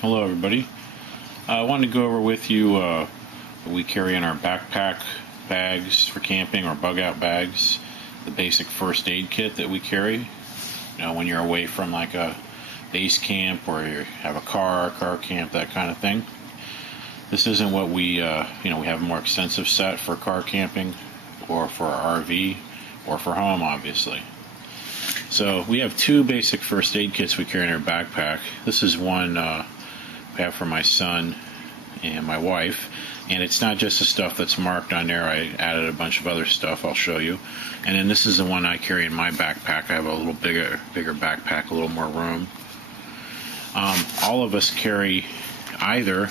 Hello everybody. I wanted to go over with you what we carry in our backpack bags for camping, or bug out bags, the basic first aid kit that we carry. When you're away from like a base camp or you have a car camp, that kind of thing. This isn't what we have a more extensive set for car camping or for our RV or for home, obviously. So we have two basic first aid kits we carry in our backpack. This is one we have for my son and my wife, and it's not just the stuff that's marked on there. I added a bunch of other stuff I'll show you. And then this is the one I carry in my backpack. I have a little bigger backpack, a little more room. All of us carry either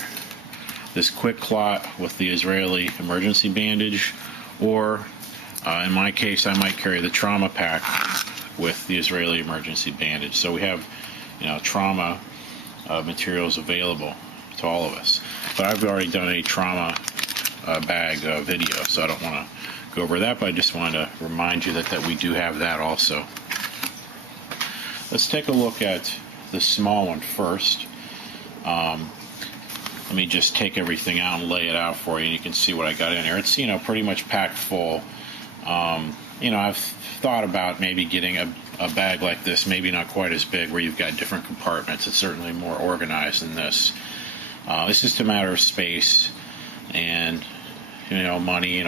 this Quick Clot with the Israeli emergency bandage, or in my case I might carry the trauma pack with the Israeli emergency bandage. So we have trauma materials available to all of us. But I've already done a trauma bag video, so I don't want to go over that, but I just wanted to remind you that we do have that also. Let's take a look at the small one first. Let me just take everything out and lay it out for you, and you can see what I got in here. It's pretty much packed full. I've thought about maybe getting a bag like this, maybe not quite as big, where you've got different compartments. It's certainly more organized than this. It's just a matter of space and money.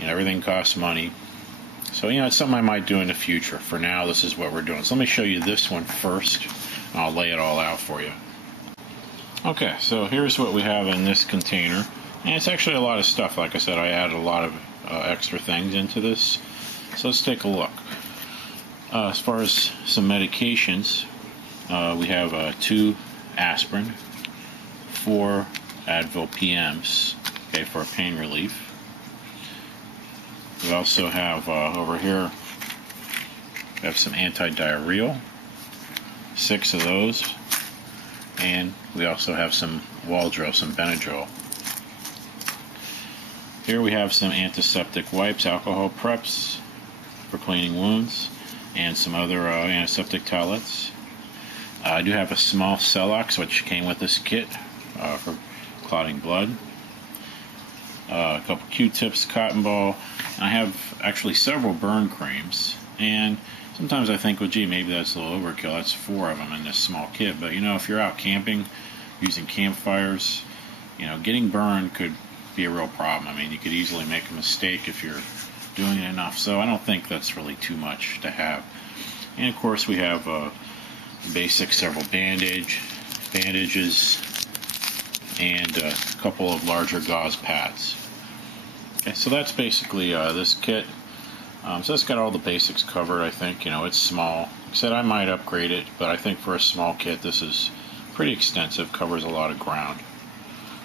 Everything costs money. So it's something I might do in the future. For now, this is what we're doing. So let me show you this one first, and I'll lay it all out for you. Okay, so here's what we have in this container, and it's actually a lot of stuff. Like I said, I added a lot of extra things into this. So let's take a look. As far as some medications, we have 2 aspirin, 4 Advil PMs, for pain relief. We also have over here, we have some anti-diarrheal, 6 of those, and we also have some Waldro, some Benadryl. Here we have some antiseptic wipes, alcohol preps for cleaning wounds, and some other antiseptic towelettes. I do have a small Celox, which came with this kit for clotting blood. A couple Q-tips, cotton ball. I have actually several burn creams, and sometimes I think, well, gee, maybe that's a little overkill. That's 4 of them in this small kit. But if you're out camping, using campfires, getting burned could be a real problem. You could easily make a mistake if you're doing it enough. So I don't think that's really too much to have. And of course, we have basic several bandages, and a couple of larger gauze pads. Okay, so that's basically this kit. So it's got all the basics covered, I think. It's small. Like I said, I might upgrade it, but I think for a small kit, this is pretty extensive, covers a lot of ground.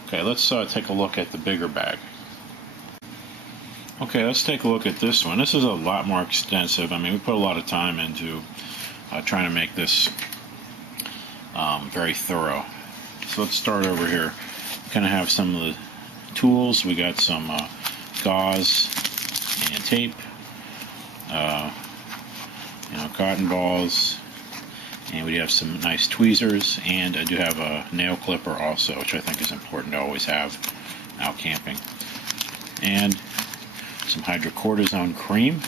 Okay, let's take a look at the bigger bag. Okay, let's take a look at this one. This is a lot more extensive. We put a lot of time into trying to make this very thorough. So let's start over here. We kind of have some of the tools. We got some gauze and tape, cotton balls, and we have some nice tweezers, and I do have a nail clipper also, which I think is important to always have out camping, and some hydrocortisone cream,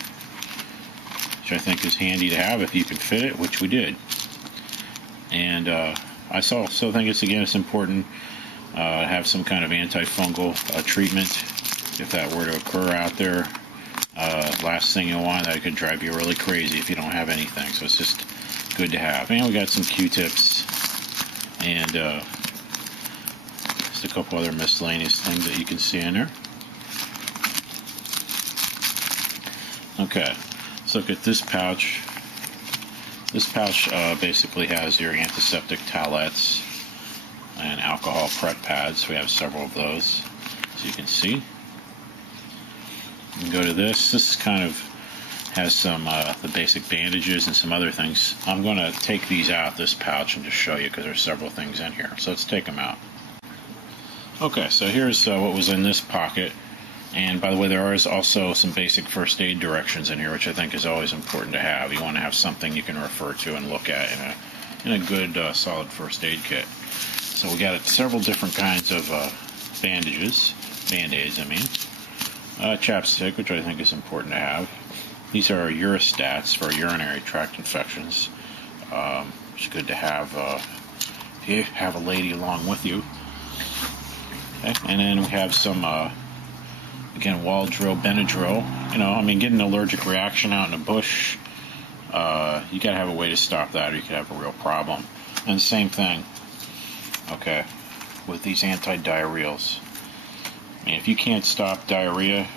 which I think is handy to have if you can fit it, which we did. And I also think it's important to have some kind of antifungal treatment if that were to occur out there. Last thing you want, that could drive you really crazy if you don't have anything. So it's just good to have. And we got some Q-tips and just a couple other miscellaneous things that you can see in there. Okay, let's look at this pouch. This pouch basically has your antiseptic towelettes and alcohol prep pads. We have several of those, as you can see. You can go to this. This kind of has some the basic bandages and some other things. I'm going to take these out, this pouch, and just show you because there's several things in here. So let's take them out. Okay, so here's what was in this pocket. And by the way, there is also some basic first aid directions in here, which I think is always important to have. You want to have something you can refer to and look at in a and a good solid first aid kit. So we got several different kinds of bandages, band-aids I mean. Chapstick, which I think is important to have. These are Urostats for urinary tract infections. It's good to have if you have a lady along with you. Okay. And then we have some, again, Waldro, Benadryl. Getting an allergic reaction out in the bush, you gotta have a way to stop that, or you could have a real problem. And the same thing, okay, with these anti-diarrheals. If you can't stop diarrhea,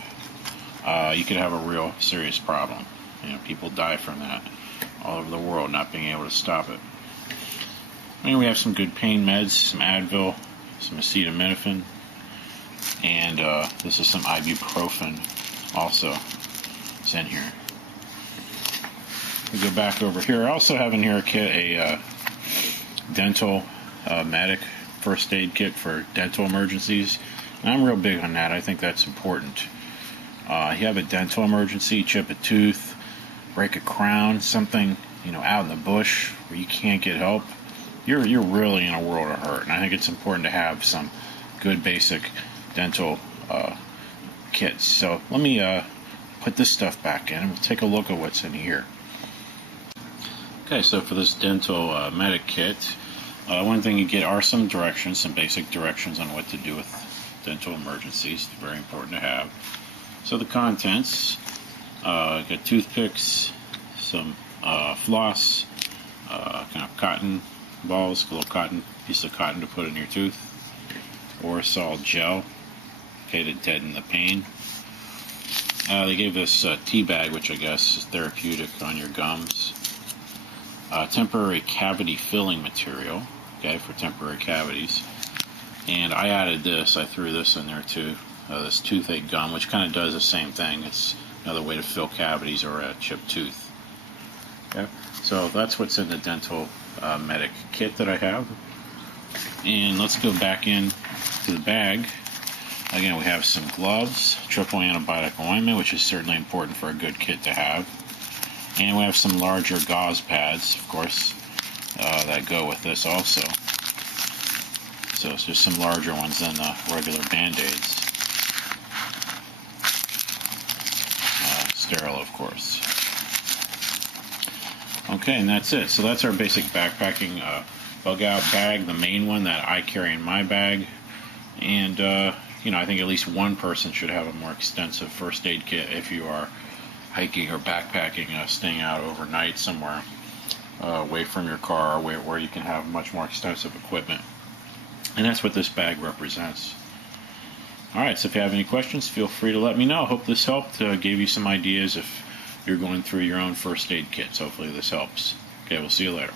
you could have a real serious problem. People die from that all over the world, not being able to stop it. We have some good pain meds, some Advil, some acetaminophen, and this is some ibuprofen also. It's in here. We go back over here. I also have in here a dental medic first aid kit for dental emergencies. And I'm real big on that. I think that's important. You have a dental emergency, chip a tooth, break a crown, something, out in the bush where you can't get help. You're really in a world of hurt. And I think it's important to have some good basic dental kits. So let me put this stuff back in and we'll take a look at what's in here. Okay, so for this dental medic kit, one thing you get are some directions, some basic directions on what to do with dental emergencies. It's very important to have. So the contents, got toothpicks, some floss, kind of cotton balls, a little piece of cotton to put in your tooth, Orisol gel, okay, to deaden the pain. They gave us tea bag, which I guess is therapeutic on your gums. Temporary cavity filling material, okay, for temporary cavities. And I added this, I threw this in there too, this toothache gum, which kind of does the same thing. It's another way to fill cavities or a chipped tooth. Okay, so that's what's in the dental medic kit that I have. And let's go back in to the bag. Again, we have some gloves, triple antibiotic ointment, which is certainly important for a good kit to have. And we have some larger gauze pads, of course, that go with this also. So it's just some larger ones than the regular Band-Aids. Sterile, of course. Okay, and that's it. So that's our basic backpacking bug-out bag, the main one that I carry in my bag. And, I think at least one person should have a more extensive first aid kit if you are hiking or backpacking, staying out overnight somewhere away from your car, where you can have much more extensive equipment. And that's what this bag represents. Alright, so if you have any questions, feel free to let me know. Hope this helped, gave you some ideas if you're going through your own first aid kits. Hopefully this helps. Okay, we'll see you later.